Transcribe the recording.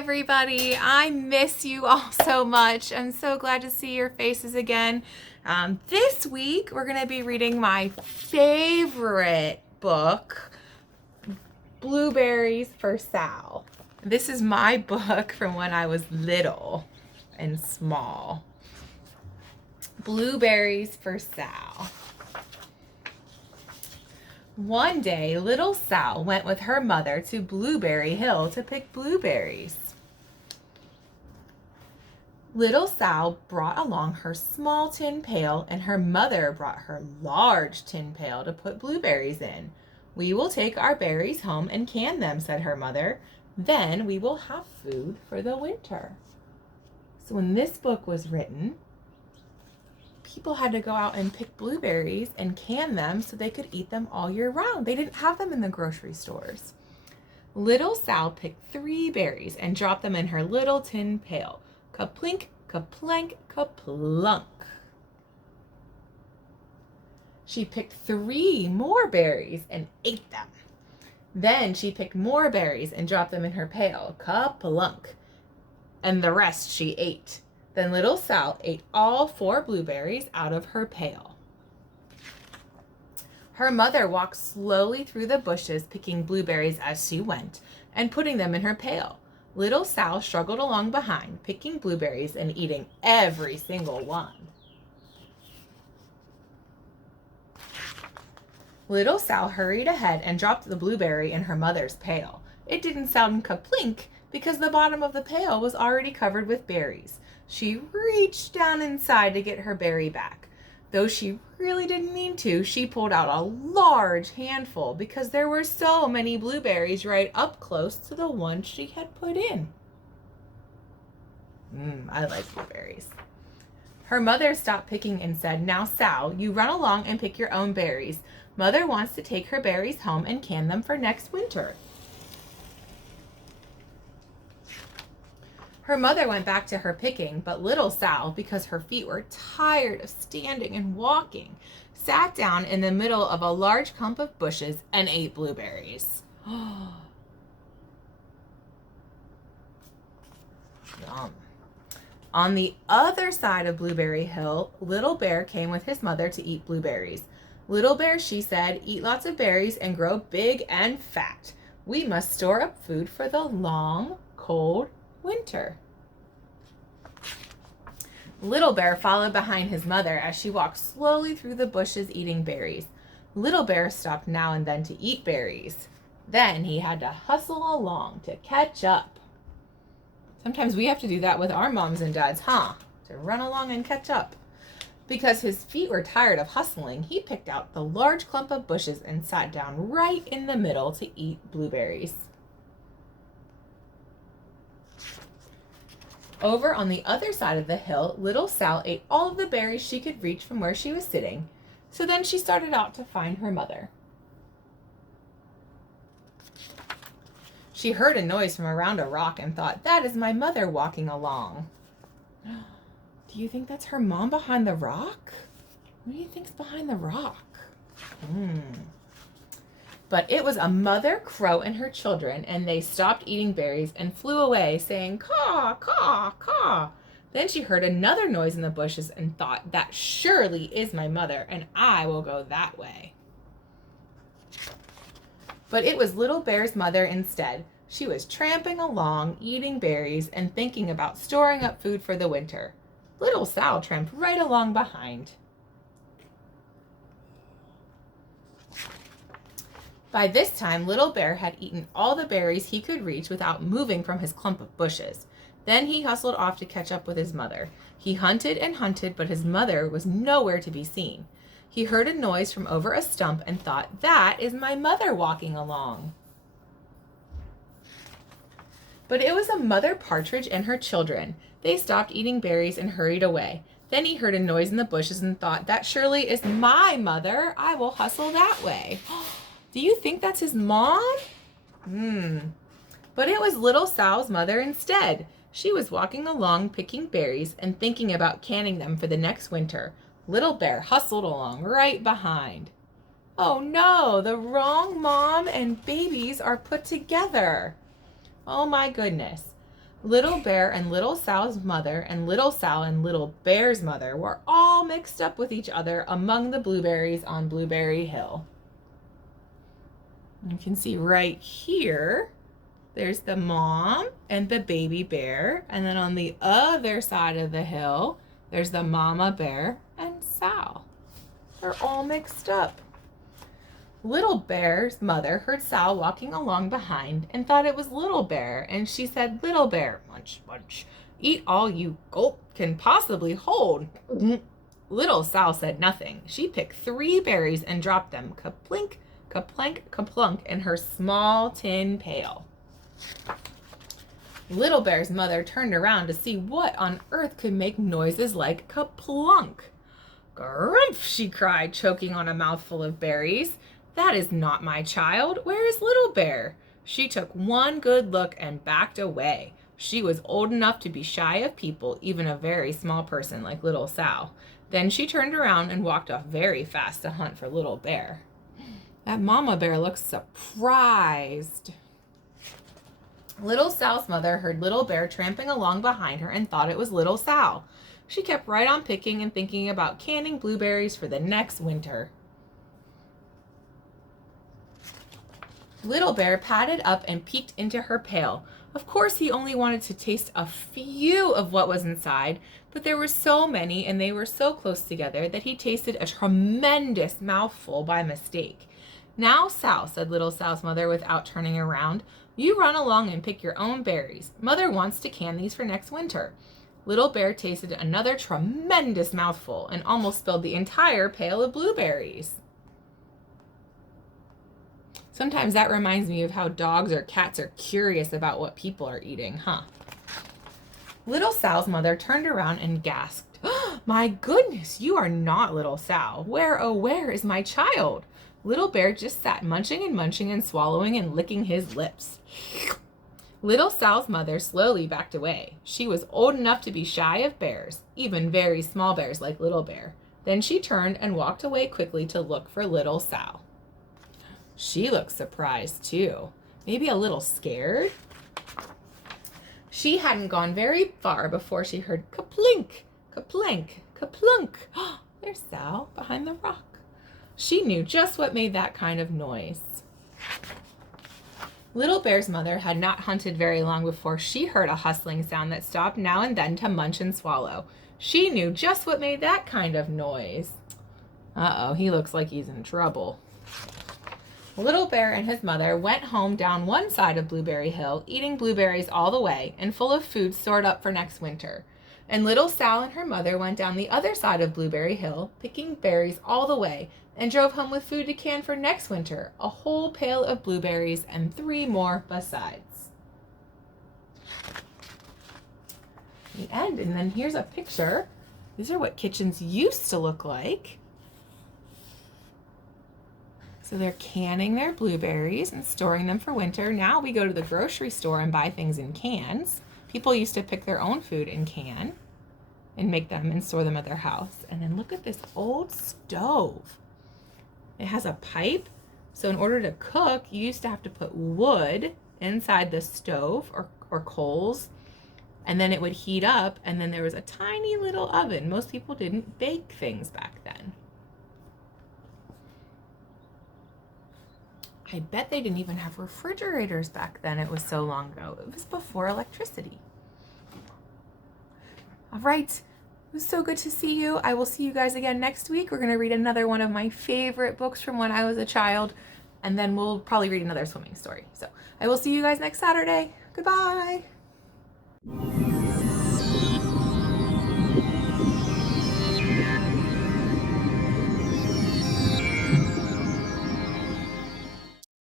everybody. I miss you all so much. I'm so glad to see your faces again. This week, we're going to be reading my favorite book, Blueberries for Sal. This is my book from when I was little and small. Blueberries for Sal. One day, little Sal went with her mother to Blueberry Hill to pick blueberries. Little Sal brought along her small tin pail, and her mother brought her large tin pail to put blueberries in. "We will take our berries home and can them," said her mother. "Then we will have food for the winter." So when this book was written, people had to go out and pick blueberries and can them so they could eat them all year round. They didn't have them in the grocery stores. Little Sal picked 3 berries and dropped them in her little tin pail. Kaplink, kaplank, kaplunk. She picked 3 more berries and ate them. Then she picked more berries and dropped them in her pail. Kaplunk. And the rest she ate. Then little Sal ate all 4 blueberries out of her pail. Her mother walked slowly through the bushes, picking blueberries as she went and putting them in her pail. Little Sal struggled along behind, picking blueberries and eating every single one. Little Sal hurried ahead and dropped the blueberry in her mother's pail. It didn't sound kaplink because the bottom of the pail was already covered with berries. She reached down inside to get her berry back. Though she really didn't mean to, she pulled out a large handful because there were so many blueberries right up close to the one she had put in. I like blueberries. Her mother stopped picking and said, "Now, Sal, you run along and pick your own berries. Mother wants to take her berries home and can them for next winter." Her mother went back to her picking, but little Sal, because her feet were tired of standing and walking, sat down in the middle of a large clump of bushes and ate blueberries. Yum. On the other side of Blueberry Hill, Little Bear came with his mother to eat blueberries. "Little Bear," she said, "eat lots of berries and grow big and fat. We must store up food for the long, cold winter." Little Bear followed behind his mother as she walked slowly through the bushes eating berries. Little Bear stopped now and then to eat berries. Then he had to hustle along to catch up. Sometimes we have to do that with our moms and dads, huh? To run along and catch up. Because his feet were tired of hustling, he picked out the large clump of bushes and sat down right in the middle to eat blueberries. Over on the other side of the hill, little Sal ate all of the berries she could reach from where she was sitting. So then she started out to find her mother. She heard a noise from around a rock and thought, "That is my mother walking along." Do you think that's her mom behind the rock? What do you think's behind the rock? But it was a mother crow and her children, and they stopped eating berries and flew away, saying, "Caw, caw, caw." Then she heard another noise in the bushes and thought, "That surely is my mother, and I will go that way." But it was Little Bear's mother instead. She was tramping along, eating berries, and thinking about storing up food for the winter. Little Sal tramped right along behind. By this time, Little Bear had eaten all the berries he could reach without moving from his clump of bushes. Then he hustled off to catch up with his mother. He hunted and hunted, but his mother was nowhere to be seen. He heard a noise from over a stump and thought, "That is my mother walking along." But it was a mother partridge and her children. They stopped eating berries and hurried away. Then he heard a noise in the bushes and thought, "That surely is my mother. I will hustle that way." Do you think that's his mom? But it was little Sal's mother instead. She was walking along picking berries and thinking about canning them for the next winter. Little Bear hustled along right behind. Oh no, the wrong mom and babies are put together. Oh my goodness. Little Bear and Little Sal's mother and Little Sal and Little Bear's mother were all mixed up with each other among the blueberries on Blueberry Hill. You can see right here, there's the mom and the baby bear. And then on the other side of the hill, there's the mama bear and Sal. They're all mixed up. Little Bear's mother heard Sal walking along behind and thought it was Little Bear, and she said, "Little Bear, munch, munch, eat all you gulp can possibly hold." Little Sal said nothing. She picked 3 berries and dropped them, kaplink, kaplank, kaplunk, in her small tin pail. Little Bear's mother turned around to see what on earth could make noises like kaplunk. "Grumph," she cried, choking on a mouthful of berries. "That is not my child. Where is Little Bear?" She took one good look and backed away. She was old enough to be shy of people, even a very small person like Little Sal. Then she turned around and walked off very fast to hunt for Little Bear. That mama bear looks surprised. Little Sal's mother heard Little Bear tramping along behind her and thought it was Little Sal. She kept right on picking and thinking about canning blueberries for the next winter. Little Bear padded up and peeked into her pail. Of course, he only wanted to taste a few of what was inside, but there were so many and they were so close together that he tasted a tremendous mouthful by mistake. "Now, Sal," said Little Sal's mother without turning around, "you run along and pick your own berries. Mother wants to can these for next winter." Little Bear tasted another tremendous mouthful and almost spilled the entire pail of blueberries. Sometimes that reminds me of how dogs or cats are curious about what people are eating, huh? Little Sal's mother turned around and gasped, "Oh, my goodness, you are not Little Sal. Where, oh, where is my child?" Little Bear just sat munching and swallowing and licking his lips. Little Sal's mother slowly backed away. She was old enough to be shy of bears, even very small bears like Little Bear. Then she turned and walked away quickly to look for Little Sal. She looked surprised too, maybe a little scared. She hadn't gone very far before she heard kaplink, kaplank, kaplunk. There's Sal behind the rock. She knew just what made that kind of noise. Little Bear's mother had not hunted very long before she heard a hustling sound that stopped now and then to munch and swallow. She knew just what made that kind of noise. Uh-oh, he looks like he's in trouble. Little Bear and his mother went home down one side of Blueberry Hill, eating blueberries all the way and full of food stored up for next winter. And Little Sal and her mother went down the other side of Blueberry Hill, picking berries all the way, and drove home with food to can for next winter, a whole pail of blueberries and 3 more besides. The end. And then here's a picture. These are what kitchens used to look like. So they're canning their blueberries and storing them for winter. Now we go to the grocery store and buy things in cans. People used to pick their own food in can and make them and store them at their house. And then look at this old stove. It has a pipe. So in order to cook, you used to have to put wood inside the stove or coals, and then it would heat up, and then there was a tiny little oven. Most people didn't bake things back then. I bet they didn't even have refrigerators back then. It was so long ago. It was before electricity. All right. It was so good to see you. I will see you guys again next week. We're going to read another one of my favorite books from when I was a child, and then we'll probably read another swimming story. So I will see you guys next Saturday. Goodbye.